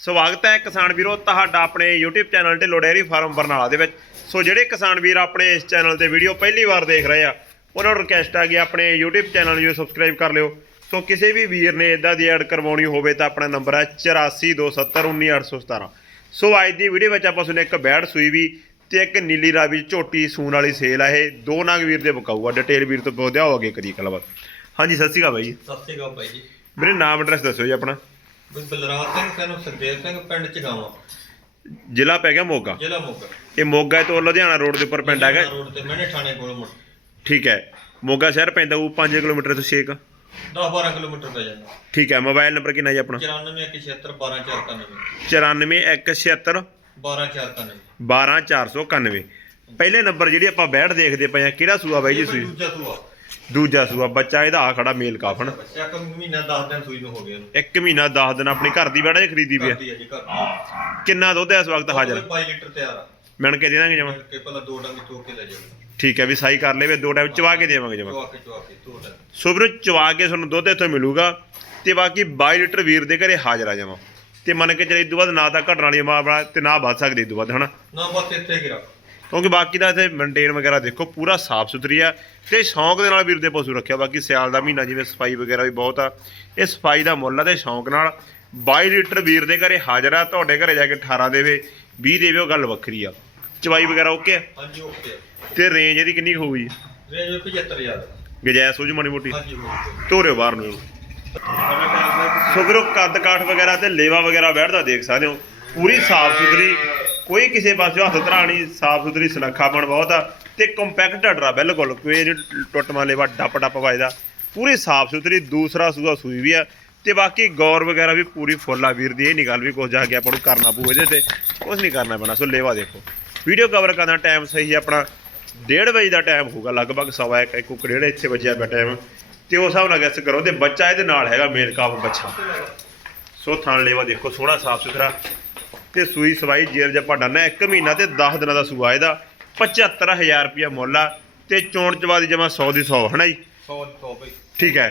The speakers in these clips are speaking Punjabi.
ਸਵਾਗਤ ਹੈ ਕਿਸਾਨ ਵੀਰੋ ਤੁਹਾਡਾ ਆਪਣੇ YouTube channel Dhillon dairy farm Barnala ਦੇ ਵਿੱਚ। ਸੋ ਜਿਹੜੇ ਕਿਸਾਨ ਵੀਰ ਆਪਣੇ ਇਸ ਚੈਨਲ ਤੇ ਵੀਡੀਓ ਪਹਿਲੀ ਵਾਰ ਦੇਖ ਰਹੇ ਆ ਉਹਨਾਂ ਨੂੰ ਰਿਕਵੈਸਟ ਆ ਕਿ ਆਪਣੇ YouTube ਚੈਨਲ ਨੂੰ ਸਬਸਕ੍ਰਾਈਬ ਕਰ ਲਿਓ। ਸੋ ਕਿਸੇ ਵੀ ਵੀਰ ਨੇ ਇਦਾਂ ਦੀ ਐਡ ਕਰਵਾਉਣੀ ਹੋਵੇ ਤਾਂ ਆਪਣਾ ਨੰਬਰ ਹੈ 8427191817 ਸੋ ਅੱਜ ਦੀ ਵੀਡੀਓ ਵਿੱਚ ਆਪਾਂ ਤੁਹਾਨੂੰ ਇੱਕ ਬੈੜ ਸੂਈ ਵੀ ਤੇ ਇੱਕ ਨੀਲੀ ਰਾਵੀ ਝੋਟੀ ਸੂਣ ਵਾਲੀ ਸੇਲ ਆ ਇਹ। ਦੋ ਨਾਗ ਵੀਰ ਦੇ ਬਕਾਊਗਾ ਡਿਟੇਲ ਵੀਰ ਤੋਂ ਪੁੱਛਦੇ ਆਓਗੇ ਕਰੀ ਗੱਲਬਾਤ। ਹਾਂਜੀ ਸਤਿ ਸ਼੍ਰੀ ਅਕਾਲ ਬਾਈ ਜੀ। ਸਤਿ ਸ਼੍ਰੀ ਅਕਾਲ ਭਾਈ ਜੀ। ਮੇਰੇ ਨਾਮ ਐਡਰੈਸ ਦੱਸੋ ਜੀ ਆਪਣਾ। ਬਈ ਬਲਰਾਜ ਸਿੰਘ ਸਾਨੂੰ ਸੁਖਦੇਵ ਸਿੰਘ ਪਿੰਡ ਚਗਾਵਾਂ ਜ਼ਿਲ੍ਹਾ ਪੈ ਗਿਆ ਮੋਗਾ? ਜ਼ਿਲ੍ਹਾ ਮੋਗਾ। ਇਹ ਮੋਗਾ ਤੋਂ ਲੁਧਿਆਣਾ ਰੋਡ ਦੇ ਉੱਪਰ ਪਿੰਡ ਹੈਗਾ? ਰੋਡ ਤੇ ਮੈਨੇ ਥਾਣੇ ਕੋਲ ਮੁੜ। ਠੀਕ ਹੈ। ਮੋਗਾ ਸ਼ਹਿਰ ਪੈਂਦਾ ਉਹ 5 ਕਿਲੋਮੀਟਰ ਤੋਂ 6 10 12 ਕਿਲੋਮੀਟਰ ਪੈ ਜਾਂਦਾ। ਠੀਕ ਹੈ ਮੋਬਾਈਲ ਨੰਬਰ ਕਿੰਨਾ ਜੀ ਆਪਣਾ? 94 176 12491 94176 12491 12491 ਪਹਿਲੇ ਨੰਬਰ ਜਿਹੜੀ ਆਪਾਂ ਬੈਠ ਦੇਖਦੇ ਪਏ ਆ ਕਿਹੜਾ ਸੂਆ ਬਾਈ ਜੀ ਸੂਈ? ਦੂਜਾ ਸੂਆ। ਦੂਜਾ ਸੂਆ ਬੱਚਾ ਇਹਦਾ ਆ ਖੜਾ ਮੇਲ ਕਾਫਨ ਬੱਚਾ ਇੱਕ ਮਹੀਨਾ 10 ਦਿਨ ਸੂਈ ਨੂੰ ਹੋ ਗਏ ਉਹਨੂੰ ਇੱਕ ਮਹੀਨਾ 10 ਦਿਨ ਆਪਣੀ ਘਰ ਦੀ ਬੈੜਾ ਖਰੀਦੀ ਪਿਆ ਕਰਦੀ ਹੈ ਜੀ ਘਰ ਕਿੰਨਾ ਦੁੱਧ ਹੈ ਇਸ ਵਕਤ ਹਾਜ਼ਰ? 22 ਲੀਟਰ ਤਿਆਰ ਆ। ਮਿਣ ਕੇ ਦੇ ਦਾਂਗੇ ਜਮਾ? ਕਿ ਪਹਿਲਾਂ ਦੋ ਡੰਗ ਚੋ ਕੇ ਲੈ ਜਾਓ। ਠੀਕ ਹੈ ਵੀ ਸਾਈ ਕਰ ਲੇਵੇ ਦੋ ਟਾਈਮ ਚਵਾ ਕੇ ਦੇਵਾਂਗੇ ਜਮਾ। ਚਵਾ ਕੇ ਚਵਾ ਕੇ ਦੋ ਡੰਗ। ਸੋ ਵੀਰੋ ਚਵਾ ਕੇ ਤੁਹਾਨੂੰ ਦੁੱਧ ਇੱਥੋਂ ਮਿਲੂਗਾ ਤੇ ਬਾਕੀ 22 ਲੀਟਰ ਵੀਰ ਦੇ ਘਰੇ ਹਾਜ਼ਰ ਆ ਜਾਵਾਂ ਤੇ ਮੰਨ ਕੇ ਚੱਲੇ ਇਸ ਤੋਂ ਬਾਅਦ ਨਾ ਤਾਂ ਘਟਣ ਵਾਲੀ ਮਾਂ ਤੇ ਨਾ ਵੱਧ ਸਕਦੀ ਇਸ ਤੋਂ ਬਾਅਦ ਹਨਾ? ਨਾ ਬਸ ਇੱਥੇ ਹੀ ਰੱਖ। ਕਿਉਂਕਿ ਬਾਕੀ ਦਾ ਇੱਥੇ ਮੇਨਟੇਨ ਵਗੈਰਾ ਦੇਖੋ ਪੂਰਾ ਸਾਫ਼ ਸੁਥਰੀ ਆ। ਤੇ ਸ਼ੌਂਕ ਦੇ ਨਾਲ ਵੀਰ ਦੇ ਪਸ਼ੂ ਰੱਖਿਆ ਬਾਕੀ ਸਿਆਲ ਦਾ ਮਹੀਨਾ ਜਿਵੇਂ ਸਫ਼ਾਈ ਵਗੈਰਾ ਵੀ ਬਹੁਤ ਆ। ਇਹ ਸਫ਼ਾਈ ਦਾ ਮੁੱਲ ਆ ਤੇ ਸ਼ੌਂਕ ਨਾਲ 22 ਲੀਟਰ ਵੀਰ ਦੇ ਘਰੇ ਹਾਜ਼ਰ ਆ ਤੁਹਾਡੇ ਘਰੇ ਜਾ ਕੇ 18 ਦੇਵੇ 20 ਦੇਵੇ ਉਹ ਗੱਲ ਵੱਖਰੀ ਆ। ਚਵਾਈ ਵਗੈਰਾ ਓਕੇ ਆ? ਹਾਂਜੀ ਓਕੇ ਤੇ ਰੇਂਜ ਇਹਦੀ ਕਿੰਨੀ ਕੁ ਹੋਊਗੀ? ਰੇਂਜ 75000 ਗਜੈਸ ਹੋ ਜੂ ਮਾੜੀ ਮੋਟੀ? ਹਾਂਜੀ ਧੋਰਿਓ ਬਾਹਰ ਨੂੰ। ਸੋ ਵੀਰੋ ਕੱਦ ਕਾਠ ਵਗੈਰਾ ਤੇ ਲੇਵਾ ਵਗੈਰਾ ਬੈਠਦਾ ਦੇਖ ਸਕਦੇ ਹੋ। ਪੂਰੀ ਸਾਫ਼ ਸੁਥਰੀ ਕੋਈ ਕਿਸੇ ਪਾਸੇ ਹੱਥ ਧਰਾਣੀ ਸਾਫ਼ ਸੁਥਰੀ ਸੁਨੱਖਾਪਣ ਬਹੁਤ ਆ ਤੇ ਕੰਪੈਕਟ ਡਰਾ ਬਿਲਕੁਲ, ਕੋਈ ਇਹ ਨੀ ਟੁੱਟਵਾਂ ਲੇਵਾ ਡੱਪ ਡੱਪ ਵਜਦਾ। ਪੂਰੀ ਸਾਫ਼ ਸੁਥਰੀ, ਦੂਸਰਾ ਸੂਆ ਸੂਈ ਵੀ ਆ ਤੇ ਬਾਕੀ ਗੌਰ ਵਗੈਰਾ ਵੀ ਪੂਰੀ ਫੁੱਲ ਆ ਵੀਰ ਦੀ, ਇਹ ਨਹੀਂ ਗੱਲ ਵੀ ਕੁਝ ਜਾ ਕੇ ਆਪਾਂ ਨੂੰ ਕਰਨਾ ਪਊ ਇਹਦੇ ਤੇ ਕੁਝ ਨਹੀਂ ਕਰਨਾ ਪੈਣਾ। ਸੋ ਲੇਵਾ ਦੇਖੋ। ਵੀਡੀਓ ਕਵਰ ਕਰਨ ਦਾ ਟਾਈਮ ਸਹੀ ਆਪਣਾ 1:30 ਵਜੇ ਦਾ ਟਾਈਮ ਹੋਊਗਾ, ਲਗਭਗ ਸਵਾ ਇੱਕ ਇੱਕ ਡੇਢ, ਇੱਥੇ ਵੱਜਿਆ ਪਿਆ ਟਾਈਮ ਤੇ ਉਸ ਹਿਸਾਬ ਨਾਲ ਗੈਸ ਕਰੋ, ਤੇ ਬੱਚਾ ਇਹਦੇ ਨਾਲ ਹੈਗਾ ਮੇਲ ਕਾਫ ਬੱਚਾ। ਸੋ ਥਣ ਲੇਵਾ ਦੇਖੋ, ਸੋਹਣਾ ਸਾਫ਼ ਸੁਥਰਾ। ਤੇ ਸੂਈ ਸਵਾਈ ਜੇਰ ਜੱਪਾ ਡਾਨਾ ਇੱਕ ਮਹੀਨਾ ਤੇ 10 ਦਿਨਾਂ ਦਾ ਸੂਆ ਇਹਦਾ। 75000 ਰੁਪਿਆ ਮੁੱਲ ਆ ਤੇ ਚੋਣ ਚਵਾ ਦੀ ਜਮਾ 100 ਦੀ 100 ਹਨਾ ਜੀ? 100 100 ਬਈ। ਠੀਕ ਹੈ।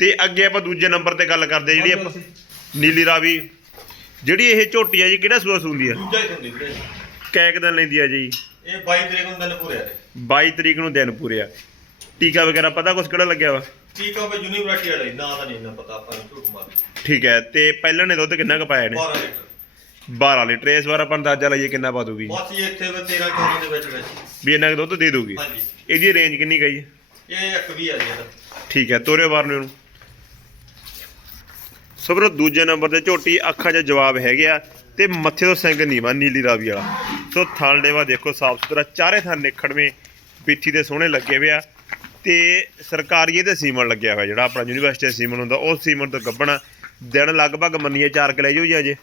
ਤੇ ਅੱਗੇ ਆਪਾਂ ਦੂਜੇ ਨੰਬਰ ਤੇ ਗੱਲ ਕਰਦੇ ਜਿਹੜੀ ਆਪਾਂ ਨੀਲੀ ਰਾਵੀ ਜਿਹੜੀ ਇਹ ਝੋਟੀ ਆ ਜੀ ਕਿਹੜਾ ਸੂਆ ਸੂੰਦੀ ਆ? ਦੂਜਾ ਹੀ ਹੁੰਦੀ ਵੀਰੇ ਕੈਕ ਦਿਨ ਲੈਂਦੀ ਆ ਜੀ। ਇਹ 22 ਤਰੀਕ ਨੂੰ ਦਿਨ ਪੂਰੇ ਆ 22 ਤਰੀਕ ਨੂੰ ਦਿਨ ਪੂਰੇ ਆ। ਟੀਕਾ ਵਗੈਰਾ ਪਤਾ ਕੁਛ ਕਿਹੜਾ ਲੱਗਿਆ ਵਾ? ਆ ਬਈ ਯੂਨੀਵਰਸਿਟੀ ਵਾਲੇ ਨਾ ਤਾਂ ਨਹੀਂ ਨਾ ਪਤਾ ਆਪਾਂ ਨੂੰ ਝੂਠ ਮਾਰ ਠੀਕ ਹੈ ਤੇ ਪਹਿਲਾਂ ਨੇ ਦੁੱਧ ਕਿੰਨਾ ਕੁ ਪਾਇਆ ਨੇ 12 ਲੀਟਰ। 12 ਲੀਟਰ ਇਸ ਵਾਰ ਆਪਾਂ ਅੰਦਾਜ਼ਾ ਲਾਈਏ ਕਿੰਨਾ ਪਾ ਦੂਗੀ ਬਸ ਇਹ ਇੱਥੇ ਵੀ 13 14 ਦੇ ਵਿੱਚ ਵਿੱਚ। ਵੀ ਇੰਨਾ ਕੁ ਦੁੱਧ ਦੇ ਦੂਗੀ ਹਾਂਜੀ। ਇਹਦੀ ਰੇਂਜ ਕਿੰਨੀ ਗਈ ਹੈ ਇਹ ਇੱਕ ਵੀ ਆ ਜੀ ਇਹਦਾ। ਠੀਕ ਹੈ ਤੋਰੇ ਵਾਰ ਨੂੰ ਸੋ ਵੀਰੋ ਦੂਜੇ ਨੰਬਰ ਤੇ ਝੋਟੀ ਅੱਖਾਂ 'ਚ ਜਵਾਬ ਹੈਗੇ ਤੇ ਮੱਥੇ ਤੋਂ ਸਿੰਘ ਨੀਵਾ ਨੀਲੀ ਰਾਵੀ ਵਾਲਾ। ਸੋ ਥਣ ਲੇਵਾ ਦੇਖੋ ਸਾਫ਼ ਸੁਥਰਾ ਚਾਰੇ ਥਣ ਨਿਖੜਵੇਂ ਪਿੱਠੀ ਦੇ ਸੋਹਣੇ ਲੱਗੇ ਹੋਏ ਆ। ਤੇ ਸਰਕਾਰੀ ਇਹਦੇ ਸੀਮਨ ਲੱਗਿਆ ਹੋਇਆ ਜਿਹੜਾ ਆਪਣਾ ਯੂਨੀਵਰਸਿਟੀ ਦਾ ਸੀਮਨ ਹੁੰਦਾ ਉਹ ਸੀਮਨ ਤੋਂ ਗੱਬਣਾ। ਦਿਨ ਲਗਭਗ ਮੰਨੀਏ 4 ਕਿ ਲੈ ਜਾਓ ਜੀ ਅਜੇ।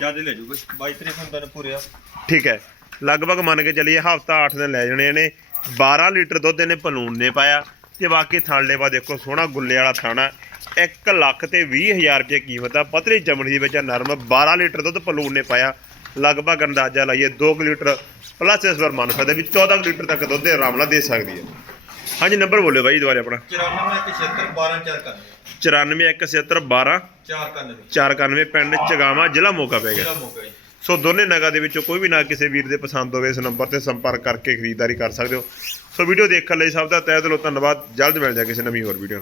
ਜਦ ਲੈ ਜੂਗਾ 22 ਤਰੀਕ ਨੂੰ ਦਿਨ ਪੂਰੇ ਆ। ਠੀਕ ਹੈ। ਲਗਭਗ ਮੰਨ ਕੇ ਚੱਲੀਏ ਹਫਤਾ 8 ਦਿਨ ਲੈ ਜਾਣੇ ਨੇ। 12 ਲੀਟਰ ਦੁੱਧ ਇਹਨੇ ਪਲੂਣ ਨੇ ਪਾਇਆ। ਤੇ ਬਾਕੀ ਥਣ ਲੇਵਾ ਦੇਖੋ, ਸੋਹਣਾ ਗੁੱਲੇ ਵਾਲਾ ਥਾਣਾ 1 ਲੱਖ ਤੇ 20000 ਰੁਪਏ ਕੀਮਤ ਆ। ਪਤਲੀ ਚਮੜੀ ਦੇ ਵਿੱਚ ਆ ਨਰਮ 12 ਲੀਟਰ ਦੁੱਧ ਪਲੂਣ ਨੇ ਪਾਇਆ। ਲਗਭਗ ਅੰਦਾਜ਼ਾ ਲਾਈਏ 2 ਲੀਟਰ। ਪਲੱਸ ਇਸ ਵਾਰ ਮੰਨ ਸਕਦੇ ਵੀ 14 ਲੀਟਰ ਤੱਕ ਦੁੱਧ ਆਰਾਮ ਨਾਲ ਦੇ ਸਕਦੀ ਹੈ। ਹਾਂਜੀ ਨੰਬਰ ਬੋਲਿਓ ਬਾਈ ਦੁਬਾਰੇ ਆਪਣਾ। 94 176 12 4 941712 ਕਰਨੇ 4 ਕਰਨੇ 491 ਪਿੰਡ ਚਗਾਵਾ ਜ਼ਿਲ੍ਹਾ ਮੋਗਾ ਪੈ ਗਿਆ। ਸੋ ਦੋਨੇ ਨਗਾਂ ਦੇ ਵਿੱਚੋਂ ਕੋਈ ਵੀ ਨਾ ਕਿਸੇ ਵੀਰ ਦੇ ਪਸੰਦ ਹੋਵੇ ਇਸ ਨੰਬਰ ਤੇ ਸੰਪਰਕ ਕਰਕੇ ਖਰੀਦਦਾਰੀ ਕਰ ਸਕਦੇ ਹੋ। ਸੋ ਵੀਡੀਓ ਦੇਖਣ ਲਈ ਸਭ ਦਾ ਤਹਿ ਦਿਲੋਂ ਧੰਨਵਾਦ। ਜਲਦ ਮਿਲ ਜਾ ਕਿਸੇ ਨਵੀਂ ਹੋਰ ਵੀਡੀਓ